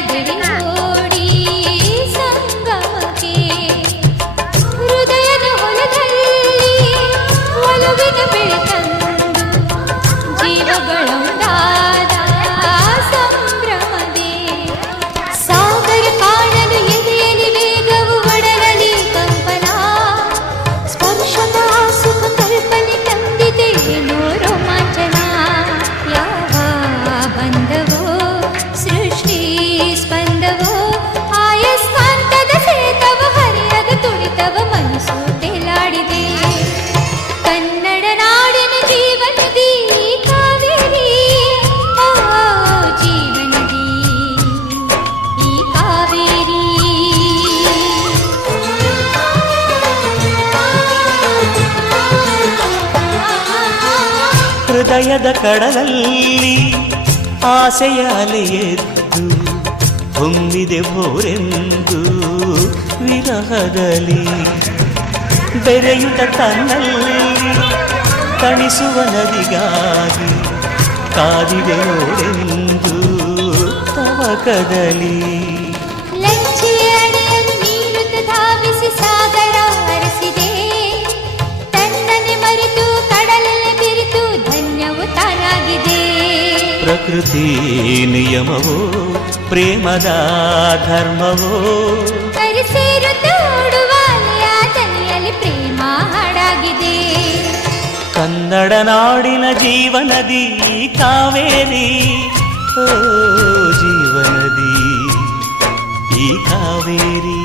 कर दिया ಹೃದಯದ ಕಡಲಲ್ಲಿ ಆಸೆಯ ಅಲೆಯೆದ್ದು ಹೊಮ್ಮಿದೆ ಭೋರೆಂದು ವಿರಹದಲ್ಲಿ. ಬೆರೆಯುತ್ತ ತನ್ನಲ್ಲಿ ಕಣಿಸುವ ನದಿಗಾಗಿ ಕಾದಿದೆ ನೋಡೆಂದು ತವಕದಲ್ಲಿ. ಪ್ರಕೃತಿ ನಿಯಮವೋ ಪ್ರೇಮದ ಧರ್ಮವೋ ಕರೆಸೇರುತ್ತ ಓಡುವ ಅಲೆಯ ದನಿಯಲ್ಲಿ ಪ್ರೇಮ ಹಾಡಾಗಿದೆ ಕನ್ನಡ ನಾಡಿನ ಜೀವನದಿ ಕಾವೇರಿ ಓ ಜೀವನದಿ ಈ ಕಾವೇರಿ